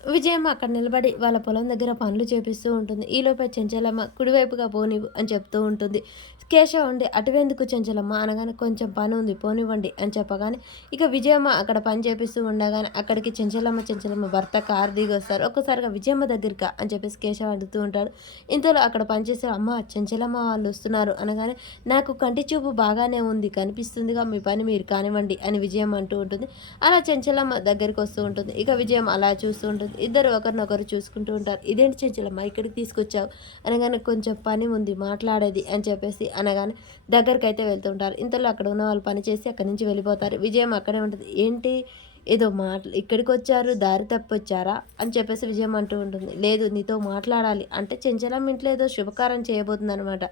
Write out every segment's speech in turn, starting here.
విజయమ్మ అక్కడ నిలబడి వాళ్ళ పొలం దగ్గర పనులు చేపిస్తూ ఉంటుంది. ఈలోపే చెంచలమ్మ కుడివైపుగా పోనివ్వు అని చెప్తూ ఉంటుంది. కేశవ ఉండి అటువెందుకు చెంచలమ్మ అనగానే కొంచెం పని ఉంది పోనివ్వండి అని చెప్పగానే ఇక విజయమ్మ అక్కడ పని చేపిస్తూ ఉండగానే అక్కడికి చెంచలమ్మ భర్త కారు దిగి వస్తారు. ఒక్కసారిగా విజయమ్మ దగ్గరికా అని చెప్పేసి కేశవ అడుగుతూ ఉంటాడు. ఇంతలో అక్కడ పనిచేసే అమ్మ చెంచలమ్మ వాళ్ళు వస్తున్నారు అనగానే నాకు కంటి చూపు బాగానే ఉంది కనిపిస్తుందిగా మీ పని మీరు కానివ్వండి అని విజయమ్మ అంటూ ఉంటుంది. అలా చెంచలమ్మ దగ్గరికి వస్తూ ఉంటుంది. ఇక విజయమ్మ అలా చూస్తూ ఉంటుంది. ఇద్దరు ఒకరినొకరు చూసుకుంటూ ఉంటారు. ఇదేంటి చెంచలమ్మ ఇక్కడికి తీసుకొచ్చావు అనగానే కొంచెం పని ఉంది మాట్లాడేది అని చెప్పేసి అనగానే దగ్గరికి అయితే వెళ్తుంటారు. ఇంతలో అక్కడ ఉన్న వాళ్ళు పని చేసి అక్కడి నుంచి వెళ్ళిపోతారు. విజయం అక్కడే ఉంటుంది. ఏంటి ఏదో ఇక్కడికి వచ్చారు దారి తప్పొచ్చారా అని చెప్పేసి విజయం అంటూ ఉంటుంది. లేదు నీతో మాట్లాడాలి అంటే చెంచలమ్మ ఇంట్లో ఏదో శుభకారం చేయబోతుంది అనమాట.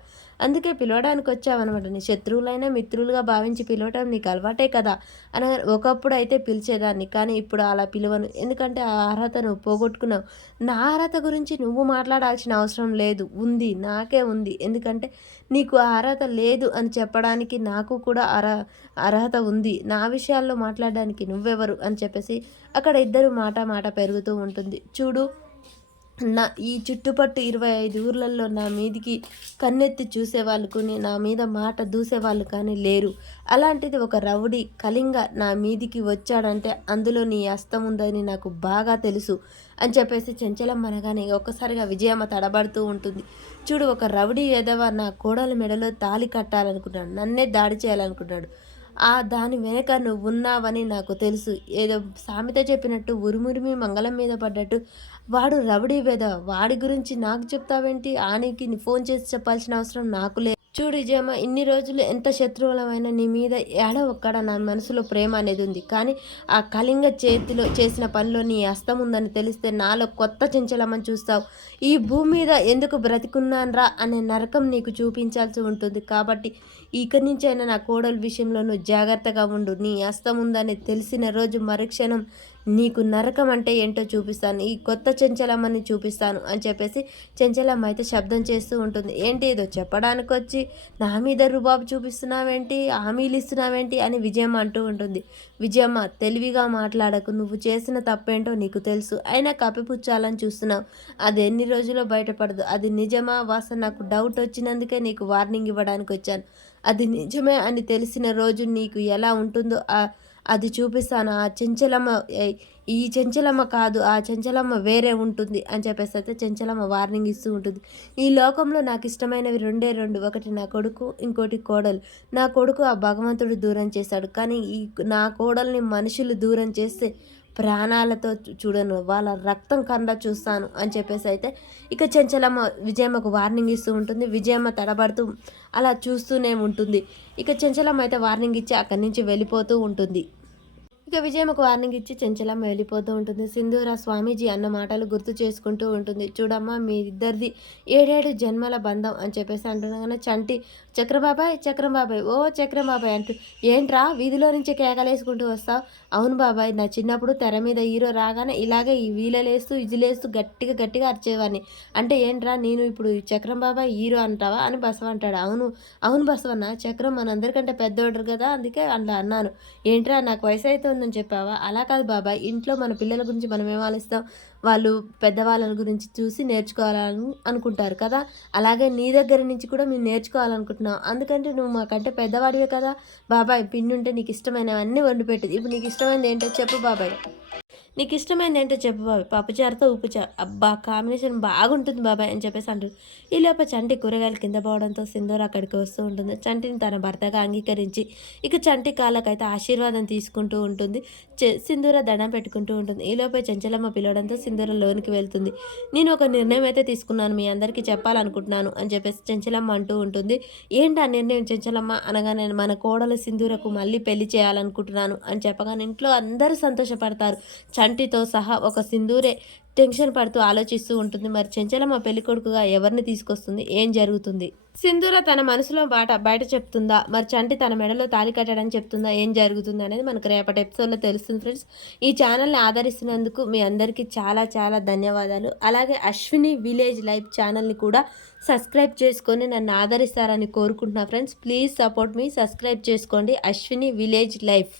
అందుకే పిలవడానికి వచ్చావన్నమాట. నీ శత్రువులైనా మిత్రులుగా భావించి పిలవటం నీకు అలవాటే కదా అనగా ఒకప్పుడు అయితే పిలిచేదాన్ని కానీ ఇప్పుడు అలా పిలవను. ఎందుకంటే ఆ అర్హతను పోగొట్టుకున్నావు. నా అర్హత గురించి నువ్వు మాట్లాడాల్సిన అవసరం లేదు. ఉంది నాకే ఉంది. ఎందుకంటే నీకు ఆ అర్హత లేదు అని చెప్పడానికి నాకు కూడా అర్హత ఉంది. నా విషయాల్లో మాట్లాడడానికి నువ్వెవరు అని చెప్పేసి అక్కడ ఇద్దరు మాట పెరుగుతూ ఉంటుంది. చూడు ఈ చుట్టుపట్టు 25 ఊర్లలో నా మీదికి కన్నెత్తి చూసేవాళ్ళు కొని నా మీద మాట దూసేవాళ్ళు కానీ లేరు. అలాంటిది ఒక రౌడీ కళింగ నా మీదికి వచ్చాడంటే అందులో నీ హస్తం ఉందని నాకు బాగా తెలుసు అని చెప్పేసి చెంచలమ్మ అనగానే ఒక్కసారిగా విజయమ్మ తడబడుతూ ఉంటుంది. చూడు ఒక రౌడీ ఎదవ నా కోడల మెడలో తాళి కట్టాలనుకున్నాడు. నన్నే దాడి చేయాలనుకున్నాడు. దాని వెనక నువ్వున్నావని నాకు తెలుసు. ఏదో సామెత చెప్పినట్టు ఉరుమురిమి మంగళం మీద పడ్డట్టు వాడు రౌడీ వెధవ. వాడి గురించి నాకు చెప్తావేంటి? ఆనికి ఫోన్ చేసి చెప్పాల్సిన అవసరం నాకు లేదు. చూడు విజయమ్మ ఇన్ని రోజులు ఎంత శత్రువులమైనా నీ మీద ఏడో ఒక్కడ నా మనసులో ప్రేమ అనేది ఉంది. కానీ ఆ కళింగ చేతిలో చేసిన పనిలో నీ హస్తం ఉందని తెలిస్తే నాలో కొత్త చెంచలమ్మని చూస్తావు. ఈ భూమి మీద ఎందుకు బ్రతికున్నాన్రా అనే నరకం నీకు చూపించాల్సి ఉంటుంది. కాబట్టి ఇక్కడి నుంచైనా నా కోడల విషయంలో నువ్వు జాగ్రత్తగా ఉండు. నీ హస్తం ఉందని తెలిసిన రోజు మరుక్షణం నీకు నరకం అంటే ఏంటో చూపిస్తాను. ఈ కొత్త చెంచలమ్మని చూపిస్తాను అని చెప్పేసి చెంచలమ్మ అయితే శబ్దం చేస్తూ ఉంటుంది. ఏంటి ఏదో చెప్పడానికి వచ్చి నా మీద రుబాబు చూపిస్తున్నావేంటి హామీలు ఇస్తున్నావేంటి అని విజయమ్మ అంటూ ఉంటుంది. విజయమ్మ తెలివిగా మాట్లాడకు. నువ్వు చేసిన తప్పేంటో నీకు తెలుసు. అయినా కప్పిపుచ్చాలని చూస్తున్నావు. అది ఎన్ని రోజుల్లో బయటపడదు. అది నిజమా వాసన నాకు డౌట్ వచ్చినందుకే నీకు వార్నింగ్ ఇవ్వడానికి వచ్చాను. అది నిజమే అని తెలిసిన రోజు నీకు ఎలా ఉంటుందో అది చూపిస్తాను. ఆ చెంచలమ్మ ఈ చెంచలమ్మ కాదు, ఆ చెంచలమ్మ వేరే ఉంటుంది అని చెప్పేసి అయితే చెంచలమ్మ వార్నింగ్ ఇస్తూ ఉంటుంది. ఈ లోకంలో నాకు ఇష్టమైనవి రెండే రెండు. ఒకటి నా కొడుకు, ఇంకోటి కోడలు. నా కొడుకు ఆ భగవంతుడు దూరం చేశాడు. కానీ నా కోడల్ని మనుషులు దూరం చేస్తే ప్రాణాలతో చూడను, వాళ్ళ రక్తం కండా చూస్తాను అని చెప్పేసి అయితే ఇక చెంచలమ్మ విజయమ్మకు వార్నింగ్ ఇస్తూ ఉంటుంది. విజయమ్మ తడబడుతూ అలా చూస్తూనే ఉంటుంది. ఇక చెంచలమ్మ అయితే వార్నింగ్ ఇచ్చి అక్కడి నుంచి వెళ్ళిపోతూ ఉంటుంది. ఇక విజయమ్మకు వార్నింగ్ ఇచ్చి చెంచలమ్మ వెళ్ళిపోతూ ఉంటుంది. సింధూర స్వామీజీ అన్న మాటలు గుర్తు చేసుకుంటూ ఉంటుంది. చూడమ్మా మీ ఇద్దరిది 7 జన్మల బంధం అని చెప్పేసి అంటున్నాగానే చంటి చక్రం బాబాయ్ ఓ చక్రం బాబాయ్ అంటూ ఏంట్రా వీధిలో నుంచి కేకలేసుకుంటూ వస్తావు? అవును బాబాయ్ నా చిన్నప్పుడు తెర మీద హీరో రాగానే ఇలాగే ఈ వీలలేస్తూ విజిలేస్తూ గట్టిగా అరిచేవాడిని. అంటే ఏంట్రా నేను ఇప్పుడు చక్రం బాబాయ్ హీరో అంటావా అని బసవ అంటాడు. అవును బసవన్న చక్రం మనందరికంటే పెద్దోడరు కదా అందుకే అట్లా అన్నాను. ఏంట్రా నాకు వయసు అయితే ఉందని చెప్పావా? అలా కాదు బాబాయ్ ఇంట్లో మన పిల్లల గురించి మనం ఏం ఆలోచిస్తాం? వాళ్ళు పెద్దవాళ్ళ గురించి చూసి నేర్చుకోవాలని అనుకుంటారు కదా. అలాగే నీ దగ్గర నుంచి కూడా మేము నేర్చుకోవాలనుకుంటున్నాం. అందుకంటే నువ్వు మాకంటే పెద్దవాడివే కదా బాబాయ్. పిండి ఉంటే నీకు ఇష్టమైనవన్నీ వండి పెట్టేది. ఇప్పుడు నీకు ఇష్టమైనది ఏంటో చెప్పు బాబాయ్. నీకు ఇష్టమైంది ఏంటో చెప్పు బాబాయ్. పప్పుచారుతో ఉప్పుచారు అబ్బా కాంబినేషన్ బాగుంటుంది బాబాయ్ అని చెప్పేసి అంటుంది. ఈలోప చంటి కూరగాయలు కింద పోవడంతో సింధూర అక్కడికి వస్తూ ఉంటుంది. చంటిని తన భర్తగా అంగీకరించి ఇక చంటి కాళ్ళకైతే ఆశీర్వాదం తీసుకుంటూ ఉంటుంది. సింధూర దండం పెట్టుకుంటూ ఉంటుంది. ఈలోపే చెంచలమ్మ పిలవడంతో సింధూర లోనికి వెళ్తుంది. నేను ఒక నిర్ణయం అయితే తీసుకున్నాను మీ అందరికీ చెప్పాలనుకుంటున్నాను అని చెప్పేసి చెంచలమ్మ అంటూ ఉంటుంది. ఏంటి ఆ నిర్ణయం చెంచలమ్మ అనగానే మన కోడలు సింధూరకు మళ్ళీ పెళ్లి చేయాలనుకుంటున్నాను అని చెప్పగానే ఇంట్లో అందరూ సంతోషపడతారు. చంటితో సహా ఒక సింధూరే టెన్షన్ పడుతూ ఆలోచిస్తూ ఉంటుంది. మరి చెంచలమ్మ పెళ్ళికొడుకుగా ఎవరిని తీసుకొస్తుంది? ఏం జరుగుతుంది? సింధూర తన మనసులో బయట చెప్తుందా? మరి చంటి తన మెడలో తాళి కట్టడానికి చెప్తుందా? ఏం జరుగుతుంది అనేది మనకు రేపటి ఎపిసోడ్లో తెలుస్తుంది ఫ్రెండ్స్. ఈ ఛానల్ని ఆదరిస్తున్నందుకు మీ అందరికీ చాలా ధన్యవాదాలు. అలాగే అశ్విని విలేజ్ లైఫ్ ఛానల్ని కూడా సబ్స్క్రైబ్ చేసుకొని నన్ను ఆదరిస్తారని కోరుకుంటున్నా friends. Please support me, subscribe చేసుకోండి అశ్విని విలేజ్ లైఫ్.